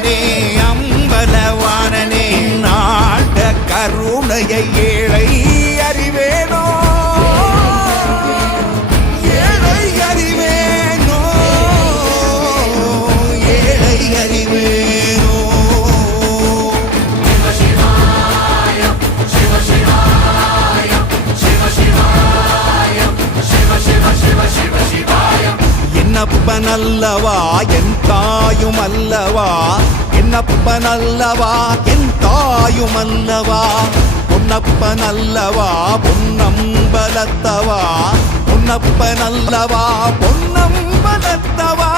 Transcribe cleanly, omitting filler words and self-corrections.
வாணனே அம்பலவாணனே நாட கருணையை ஏழை அறிவேனோ ஏழை அறிவேனோ ஏழை அறிவேனோ என்னப்பனல்லவா என் தாயும் அல்லவா என்னப்பனல்லவா என் தாயும் அல்லவா பொன்னப்பனல்லவா பொன்னம்பலத்தவா பொன்னப்பனல்லவா பொன்னம்பலத்தவா